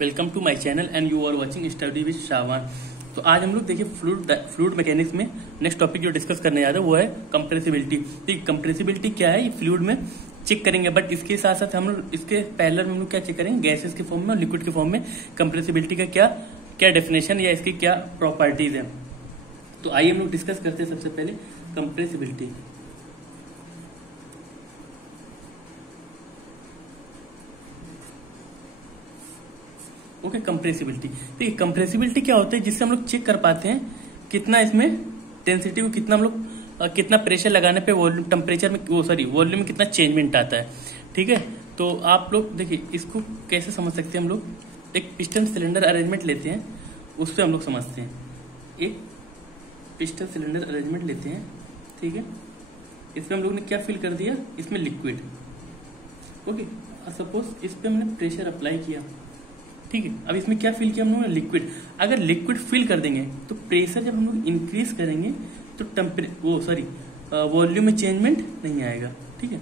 Welcome to my channel and you are watching study with Shravan. तो आज हम लोग देखिए फ्लूइड मैकेनिक्स में नेक्स्ट टॉपिक जो डिस्कस करने जा रहे हैं वो है कंप्रेसिबिलिटी। ठीक, कंप्रेसिबिलिटी क्या है, ये फ्लूइड में चेक करेंगे, बट इसके साथ साथ हम लोग इसके पैरेलल में हम लोग क्या चेक करेंगे, गैसेस के फॉर्म में और लिक्विड के फॉर्म में कंप्रेसिबिलिटी का क्या क्या डेफिनेशन या इसकी क्या प्रॉपर्टीज है। तो आइए हम लोग डिस्कस करते हैं सबसे पहले कंप्रेसिबिलिटी। Okay, compressibility. ठीक है, कंप्रेसिबिलिटी क्या होता है, जिससे हम लोग चेक कर पाते हैं कितना इसमें डेंसिटी को कितना हम लोग कितना प्रेशर लगाने पे वॉल्यूम टेम्परेचर में वॉल्यूम में कितना चेंजमेंट आता है। ठीक है, तो आप लोग देखिए इसको कैसे समझ सकते हैं। हम लोग एक पिस्टन सिलेंडर अरेंजमेंट लेते हैं, उससे हम लोग समझते हैं। एक पिस्टन सिलेंडर अरेंजमेंट लेते हैं, ठीक है, इसमें हम लोग ने क्या फिल कर दिया, इसमें लिक्विड। ओके, सपोज इस पे हमने प्रेशर अप्लाई किया, ठीक है, अब इसमें क्या फिल किया हम लोगों ने, लिक्विड। अगर लिक्विड फिल कर देंगे तो प्रेशर जब हम लोग इंक्रीज करेंगे तो वॉल्यूम में चेंजमेंट नहीं आएगा। ठीक है,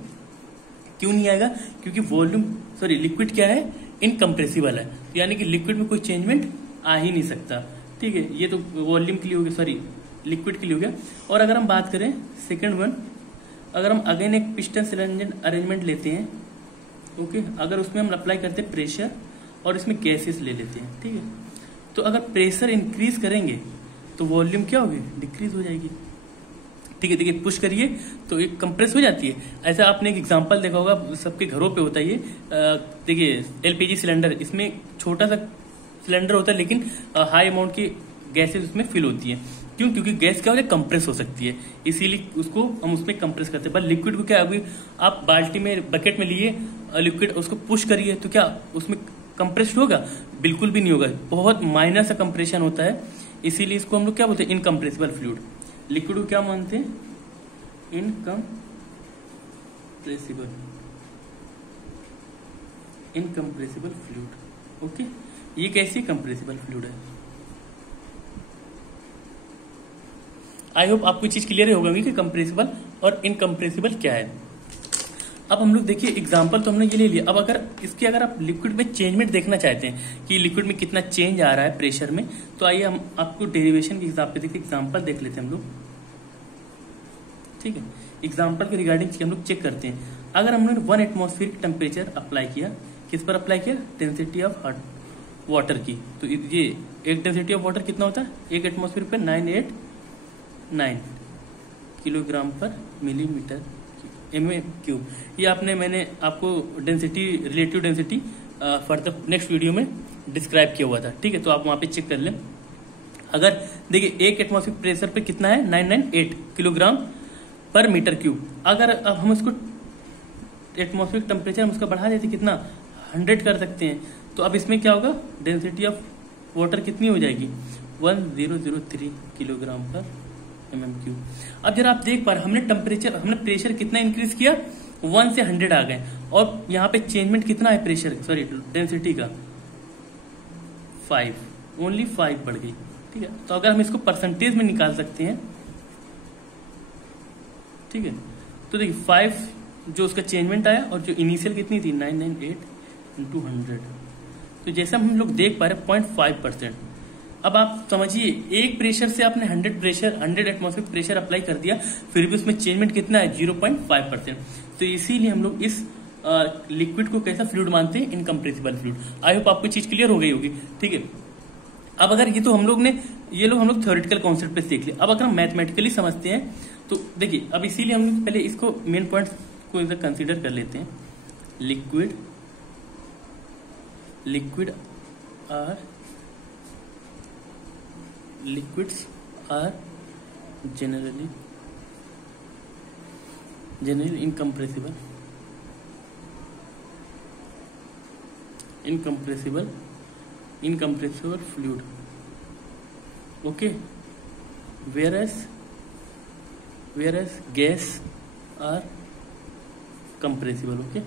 क्यों नहीं आएगा, क्योंकि लिक्विड क्या है, इनकम्प्रेसिबल है, तो यानी कि लिक्विड में कोई चेंजमेंट आ ही नहीं सकता। ठीक है, ये तो वॉल्यूम के लिए हो गया, लिक्विड के लिए हो गया। और अगर हम बात करें सेकंड वन, अगर हम अगेन एक पिस्टन सिलेंडर अरेंजमेंट लेते हैं, ओके, अगर उसमें हम अप्लाई करते हैं प्रेशर और इसमें गैसेस ले लेते हैं, ठीक है, तो अगर प्रेशर इंक्रीज करेंगे तो वॉल्यूम क्या होगी, डिक्रीज हो जाएगी। ठीक है, देखिए पुश करिए तो एक कंप्रेस हो जाती है। ऐसा आपने एक एग्जांपल देखा होगा, सबके घरों पे होता है ये। देखिए एलपीजी सिलेंडर, इसमें छोटा सा सिलेंडर होता है लेकिन हाई अमाउंट की गैसेस उसमें फिल होती है। क्यों, क्योंकि गैस क्या होता है, कंप्रेस हो सकती है, इसीलिए उसको हम उसमें कंप्रेस करते हैं। पर लिक्विड को क्या, अभी आप बाल्टी में बकेट में लिए लिक्विड, उसको पुश करिए तो क्या उसमें कंप्रेस्ड होगा, बिल्कुल भी नहीं होगा, बहुत माइनर सा कंप्रेशन होता है। इसीलिए इसको हम लोग क्या बोलते हैं, इनकम्प्रेसिबल फ्लूइड। लिक्विड को क्या मानते हैं, इनकम्प्रेसिबल फ्लूइड। ओके, ये कैसी कंप्रेसिबल फ्लूइड है। आई होप आपको चीज क्लियर हो गई कि कंप्रेसिबल और इनकम्प्रेसिबल क्या है। अब हम लोग देखिए एग्जांपल तो हमने ये ले लिया। अब अगर आप लिक्विड में चेंजमेंट देखना चाहते हैं कि लिक्विड में कितना चेंज आ रहा है प्रेशर में, तो आइए हम आपको डेरिवेशन के हिसाब पे देखिए एग्जांपल देख लेते हैं हम लोग। ठीक है, एग्जांपल के रिगार्डिंग हम लोग चेक करते हैं। अगर हमने 1 एटमॉस्फेरिक टेम्परेचर अप्लाई किया, किस पर अप्लाई किया, डेंसिटी ऑफ वाटर की, तो ये एक डेंसिटी ऑफ वाटर कितना होता है, 1 एटमॉस्फेयर पे 989 किलोग्राम पर मिलीमीटर क्यूब। ये मैंने आपको density, relative density for the next video में डिस्क्राइब किया हुआ था। ठीक है, तो आप वहां पे चेक कर लें। अगर देखिए 1 एटमॉस्फेरिक प्रेशर पे कितना है, 998 किलोग्राम पर मीटर क्यूब। अगर अब हम इसको एटमॉस्फेरिक टेम्परेचर हम उसका बढ़ा देते, कितना 100 कर सकते हैं, तो अब इसमें क्या होगा, डेंसिटी ऑफ वाटर कितनी हो जाएगी, 1003 किलोग्राम पर mm3। अब जरा आप देख पा रहे, हमने प्रेशर कितना इंक्रीज किया, 1 से 100 आ गए, और यहाँ पे चेंजमेंट कितना है डेंसिटी का, 5, ओनली 5 बढ़ गई। ठीक है, तो अगर हम इसको परसेंटेज में निकाल सकते हैं, ठीक है, तो देखिए 5 जो उसका चेंजमेंट आया और जो इनिशियल कितनी थी 998 इंटू 100, तो जैसा हम लोग देख पा रहे 0.5%। अब आप समझिए एक प्रेशर से आपने 100 एटमॉस्फेरिक प्रेशर अप्लाई कर दिया, फिर भी उसमें चेंजमेंट कितना है, 0.5%। तो इसीलिए हम लोग इस लिक्विड को कैसा फ्लूइड मानते हैं, इनकम्प्रेसिबल फ्लूइड। आई होप आपको चीज क्लियर हो गई होगी। ठीक है, अब अगर ये तो हम लोग थ्योरेटिकल कॉन्सेप्ट पे सीख लिया। अब अगर हम मैथमेटिकली समझते हैं तो देखिए, अब इसीलिए हम लोग पहले इसको मेन पॉइंट्स को इधर कंसीडर कर लेते हैं। liquids are generally incompressible fluid. Okay, whereas gas are compressible. Okay,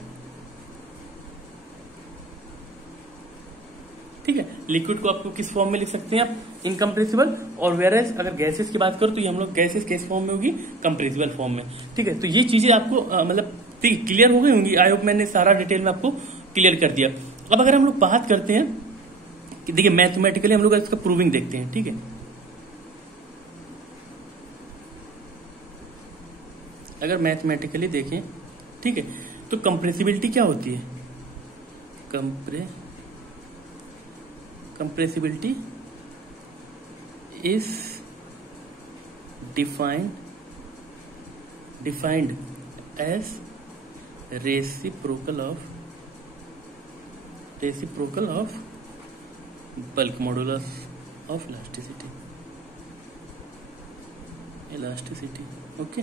ठीक है, लिक्विड को आपको किस फॉर्म में लिख सकते हैं आप, इनकम्प्रेसिबल, और वेरएज अगर गैसेस की बात करो तो ये हम लोग गैसेस किस फॉर्म में होगी, कंप्रेसिबल फॉर्म में। ठीक है, तो ये चीजें आपको मतलब क्लियर हो गई होंगी। आई होप मैंने सारा डिटेल में आपको क्लियर कर दिया। अब अगर हम लोग बात करते हैं कि देखिए मैथमेटिकली हम लोग इसका प्रूविंग देखते हैं, ठीक है। अगर मैथमेटिकली देखें, ठीक है, तो कंप्रेसिबिलिटी क्या होती है? Compressibility is defined as reciprocal of bulk modulus of elasticity। Okay,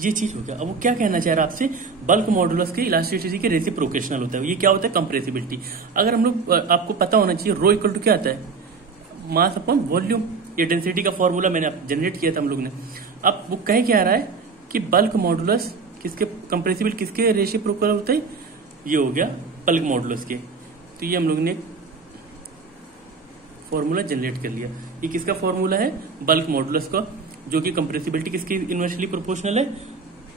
ये चीज हो गया। अब वो क्या कहना चाह रहा है आपसे? बल्क मॉडुलस के इलास्टिसिटी के रेसिप्रोकेशनल होता है। ये क्या होता है? कंप्रेसिबिलिटी। अगर हम लोग, आपको पता होना चाहिए रो इक्वल टू क्या आता है? Mass upon volume. ये डेंसिटी का फॉर्मूला मैंने जनरेट किया था हम लोग ने। अब वो कह क्या रहा है कि बल्क मॉडुलस किसके कंप्रेसिबिलिटी किसके रेसिप्रोकल होता है? ये हो गया बल्क मॉडुलस के। तो ये हम लोग ने फॉर्मूला जनरेट कर लिया। ये किसका फॉर्मूला है? बल्क मॉडुलस का, जो कि कंप्रेसिबिलिटी किसकी इनवर्सली प्रोपोर्शनल है?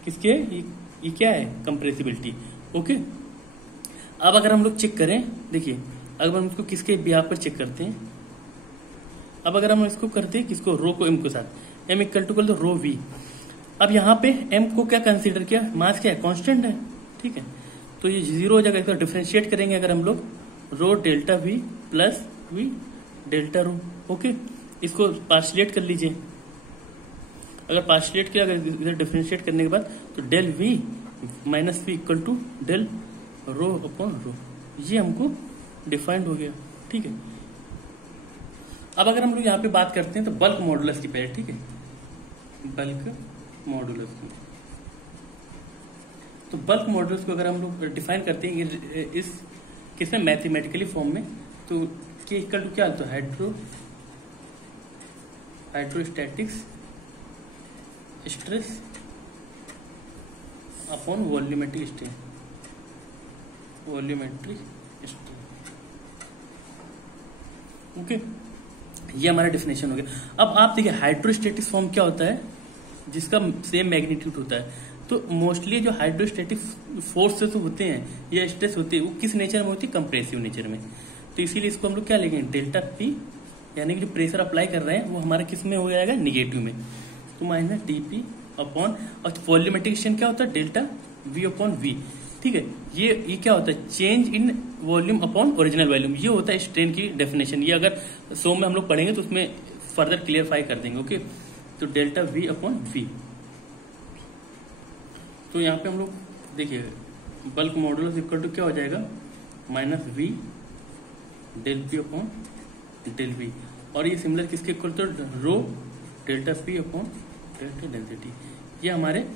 किसके? ये क्या है? कंप्रेसिबिलिटी। ओके, अब अगर हम लोग चेक करें, देखिए अगर हम इसको किसके बिहाफ पर चेक करते हैं, अब अगर हम इसको करते हैं किसको? रो को एम के साथ, M equal to rho V. अब यहाँ पे एम को क्या कंसीडर किया? मास क्या है? कांस्टेंट है, ठीक है। तो ये 0 हो जाएगा। इसका डिफरेंशिएट करेंगे अगर हम लोग, rho delta v plus v delta rho. Okay, इसको पार्शिलेट कर लीजिए। अगर पार्शिलेट किया, अगर इधर डिफरेंशिएट करने के बाद, तो del V minus V equal to del rho upon rho. ये हमको डिफाइंड हो गया, ठीक है। अब अगर हम लोग यहाँ पे बात करते हैं तो बल्क मॉडुलस की पहले, ठीक है, बल्क मॉडुलस की। तो बल्क मॉडुलस को अगर हम लोग डिफाइन करते हैं इस किसमें? मैथमेटिकली फॉर्म में, तो के इक्वल टू क्या? तो hydrostatics stress upon volumetric stress. Okay, ये हमारा डेफिनेशन हो गया। अब आप देखिए हाइड्रोस्टैटिक फॉर्म क्या होता है? जिसका सेम मैग्नीट्यूड होता है। तो मोस्टली जो हाइड्रोस्टैटिक फोर्सेस होते हैं या स्ट्रेस होती है, वो किस नेचर में होती है? कंप्रेसिव नेचर में। तो इसीलिए इसको हम लोग क्या लेंगे? डेल्टा पी, यानी कि जो प्रेशर अप्लाई कर रहे हैं वो हमारा किस में हो जाएगा? निगेटिव में। तो माइनस डी पी अपॉन, और वॉल्यूमेट्रिक स्ट्रेन क्या होता है? डेल्टा वी अपॉन वी, ठीक है। ये क्या होता है? Change in volume upon original volume. ये होता है स्ट्रेन की डेफिनेशन। ये अगर 100 में हम लोग पढ़ेंगे तो उसमें फर्दर क्लियरफाई कर देंगे। ओके, तो डेल्टा वी अपॉन वी। तो यहाँ पे हम लोग देखिए बल्क मॉडुलस इक्वल टू क्या हो जाएगा? Minus V del P upon del V. और ये सिमिलर किसके equal to? Rho delta P upon delta density. ये हमारे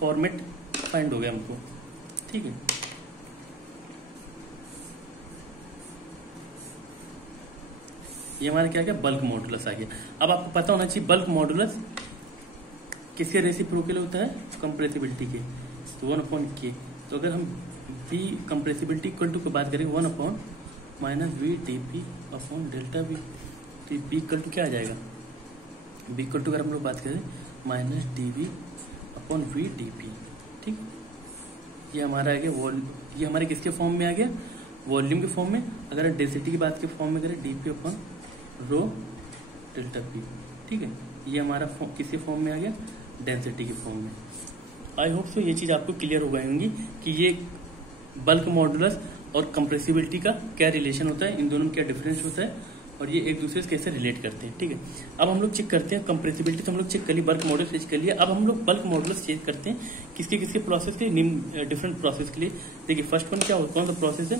फॉर्मेट फाइंड हो गया हमको, ठीक है। ये हमारा क्या गया? बल्क मॉडुलस आ गया। अब आपको पता होना चाहिए बल्क मॉडुलस किसके रेसिप्रोकल होता है? कंप्रेसिबिलिटी के। तो 1 अपॉन के। तो अगर हम वी कंप्रेसिबिलिटी इक्वल टू की बात करें, 1 upon minus V D P upon delta V. तो बी इक्वल टू क्या आ जाएगा? बी इक्वल टू अगर हम लोग बात करें minus D V upon V D P, ठीक। ये हमारा आ गया ये हमारे किसके फॉर्म में आ गया? वॉल्यूम के फॉर्म में। अगर डेंसिटी की बात के फॉर्म में करें, D P upon rho delta P, ठीक है। ये हमारा किसी फॉर्म में आ गया? डेंसिटी के फॉर्म में। आई होप सो ये चीज आपको क्लियर हो गई होंगी कि ये बल्क मॉडुलस और कंप्रेसिबिलिटी का क्या रिलेशन होता है, इन दोनों में क्या डिफरेंस होता है, और ये एक दूसरे से कैसे रिलेट करते हैं, ठीक है। अब हम लोग चेक करते हैं कंप्रेसिबिलिटी, तो हम लोग चेक कर लिए, बल्क मॉडुलस चेक कर लिया। अब हम लोग बल्क मॉडुलस चेक करते हैं किसके किसके प्रोसेस के, डिफरेंट प्रोसेस के लिए। देखिए फर्स्ट वन क्या होता है, कौन सा प्रोसेस है?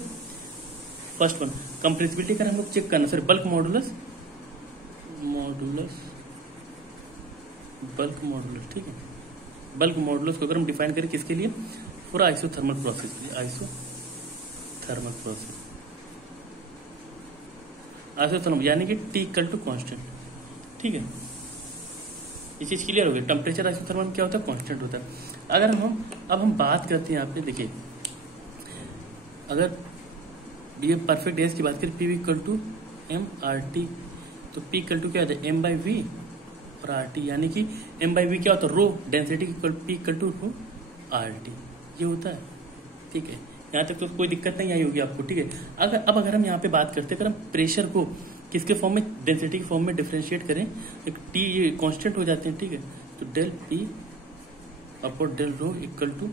फर्स्ट वन कंप्रेसिबिलिटी का हम लोग चेक करना, सर बल्क मॉडुलस ठीक है। बल्क मॉडुलस को अगर हम डिफाइन करें किसके लिए? पूरा आइसोथर्मल प्रोसेस के लिए। आइसोथर्मल यानी कि T इक्वल टू कॉन्स्टेंट, ठीक है। ये चीज क्लियर हो गई। टेम्परेचर आइसोथर्मल में क्या होता है? कांस्टेंट होता है। अगर हम बात करते हैं, यहाँ पे देखिए, अगर ये परफेक्ट गैस की बात करें, P equal to M R T, तो P इक्वल टू क्या होता है? एम बाई वी और आर टी, यानी कि एम बाई वी क्या होता है? Rho density P equal to rho R T, ये होता है, ठीक है। यहाँ तक तो कोई दिक्कत नहीं आई होगी आपको, ठीक है। अगर हम यहाँ पे बात करते हैं, अगर हम प्रेशर को किसके फॉर्म में, डेंसिटी के फॉर्म में डिफ्रेंशिएट करें, एक टी ये कॉन्स्टेंट हो जाते हैं, ठीक है। तो del P upon del rho equal to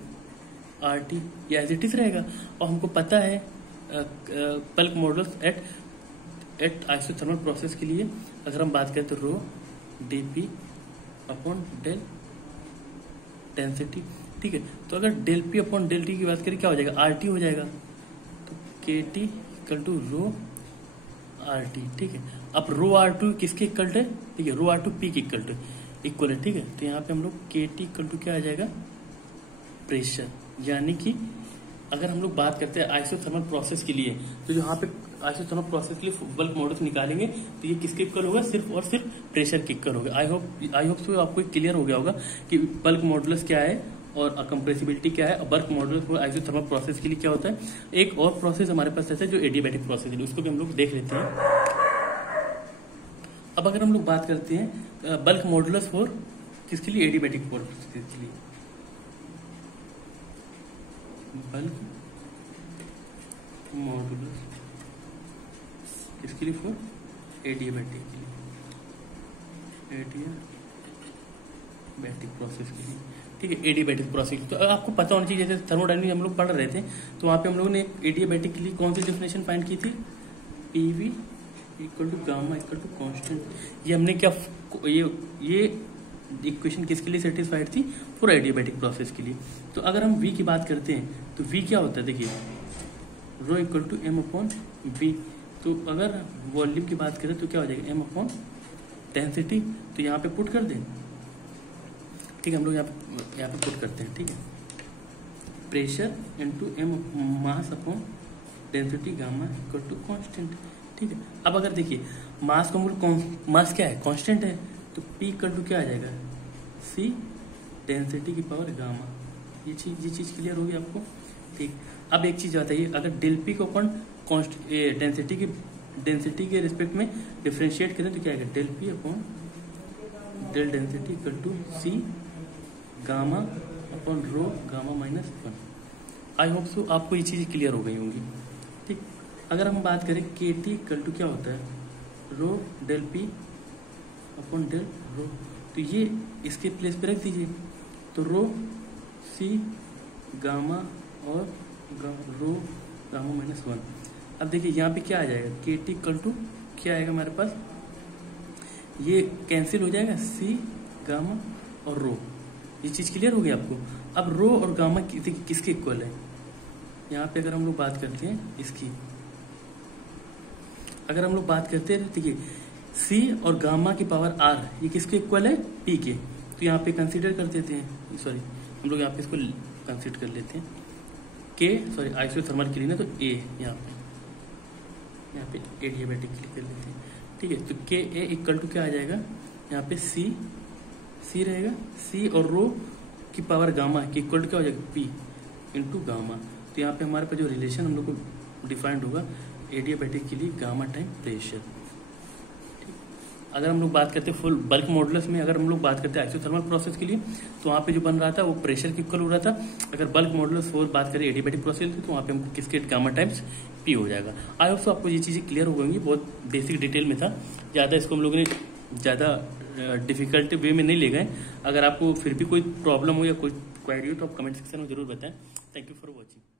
R T, ये एज इट इज रहेगा। और हमको पता है bulk modulus at isothermal process के लिए अगर हम बात करें तो rho d P upon del density, ठीक है। तो अगर del P upon del T की बात करें क्या हो जाएगा, आर टी हो जाएगा। तो K T equal to rho R T, ठीक है। अब रो आर टू किसके इक्वल है, ठीक है, रो आर टू पी के इक्वल है, ठीक है। तो यहाँ पे हम लोग के टी इक्वल टू क्या आ जाएगा, प्रेशर। यानी कि अगर हम लोग बात करते हैं आइसोथर्मल प्रोसेस के लिए, तो यहाँ पे आइसोथर्मल प्रोसेस के लिए बल्क मॉडुलस निकालेंगे तो ये किसके इक्वल होगा, सिर्फ और सिर्फ प्रेशर के इक्वल होगा। आई होप सो आपको क्लियर हो गया होगा कि बल्क मॉडुलस क्या है और कंप्रेसिबिलिटी क्या है, और बल्क मॉडुलस और आइसोथर्मल प्रोसेस के लिए क्या होता है। एक और प्रोसेस हमारे पास ऐसा है जो एडियाबैटिक प्रोसेस है, उसको भी हम लोग देख लेते हैं। अब अगर हम लोग बात करते हैं बल्क मॉडुलस फॉर किसके लिए, एडियाबैटिक प्रोसेस के लिए, बल्क मॉडुलस किसके लिए, फॉर एडियाबैटिक के लिए, एडियाबैटिक प्रोसेस के लिए, ठीक है। एडियाबैटिक प्रोसेस तो आपको पता होना चाहिए, जैसे थर्मोडायनामिक्स हम लोग पढ़ रहे थे तो वहां पे हम लोगों ने एडियाबैटिक के लिए कौन सी डेफिनेशन फाइंड की थी, PV equal to gamma equal to constant. ये हमने क्या, ये इक्वेशन किसके लिए सेटिस्फाइड थी, फॉर एडियाबैटिक प्रोसेस के लिए। तो अगर हम V की बात करते हैं तो V क्या होता है, देखिए rho equal to m upon v. तो अगर वॉल्यूम की बात करें तो क्या हो जाएगा, एम अपॉन डेंसिटी। तो यहाँ पे पुट कर दें, ठीक है, हम लोग यहाँ पे पुट करते हैं, ठीक है। Pressure into M mass upon density gamma equal to constant, ठीक है। अब अगर देखिए मास को हम लोग, मास क्या है, कांस्टेंट है, तो P इक्वल टू क्या आ जाएगा, C डेंसिटी की पावर गामा। ये चीज क्लियर होगी आपको, ठीक। अब एक चीज बताइए, अगर डेल पी को अपन डेंसिटी के रिस्पेक्ट में डिफ्रेंशिएट करें तो क्या आएगा, del P upon del density equal to C gamma upon rho gamma minus 1। I hope so आपको ये चीज क्लियर हो गई होंगी, ठीक। अगर हम बात करें के टी इक्वल टू क्या होता है, rho del P upon del rho. तो ये इसके प्लेस पे रख दीजिए, तो रो सी गामा और रो गामा माइनस 1। अब देखिए यहाँ पे क्या आ जाएगा, के टी इक्वल टू क्या आएगा हमारे पास, ये कैंसिल हो जाएगा, सी गामा और रो। ये चीज क्लियर हो गई आपको। अब रो और गामा किसके इक्वल है, यहाँ पे अगर हम लोग बात करते हैं इसकी, अगर हम लोग बात करते हैं देखिए सी और गामा की पावर आर, ये किसके इक्वल है, पी के। तो यहाँ पे कंसीडर कर देते हैं, सॉरी हम लोग यहाँ पे इसको कंसीडर कर लेते हैं, के सॉरी आइसोथर्मल के लिए ना, तो ए यहाँ पे एडियाबैटिक के लिए कर लेते हैं, ठीक है। तो के ए इक्वल टू क्या आ जाएगा, यहाँ पे सी रहेगा, सी और रो की पावर गामा की इक्वल टू क्या हो जाएगा, पी इंटू गामा। तो यहाँ पे हमारे पास जो रिलेशन हम लोग को डिफाइंड होगा एडियाबैटिक के लिए, गामा टाइम प्रेशर। अगर हम लोग बात करते हैं फुल बल्क मॉडुलस में, अगर हम लोग बात करते हैं आइसोथर्मल प्रोसेस के लिए, तो वहाँ पे जो बन रहा था वो प्रेशर के इक्वल हो रहा था। अगर बल्क मॉडुलस फॉर बात करें एडियाबैटिक प्रोसेस की, तो वहाँ पे हम किसके गामा टाइम्स पी हो जाएगा। आई होप सो आपको ये चीजें क्लियर हो गई, बहुत बेसिक डिटेल में था, ज्यादा इसको हम लोगों ने ज्यादा डिफिकल्ट वे में नहीं ले गए। अगर आपको फिर भी कोई प्रॉब्लम हो या कोई क्वेरी हो तो आप कमेंट सेक्शन में जरूर बताएं। Thank you for watching.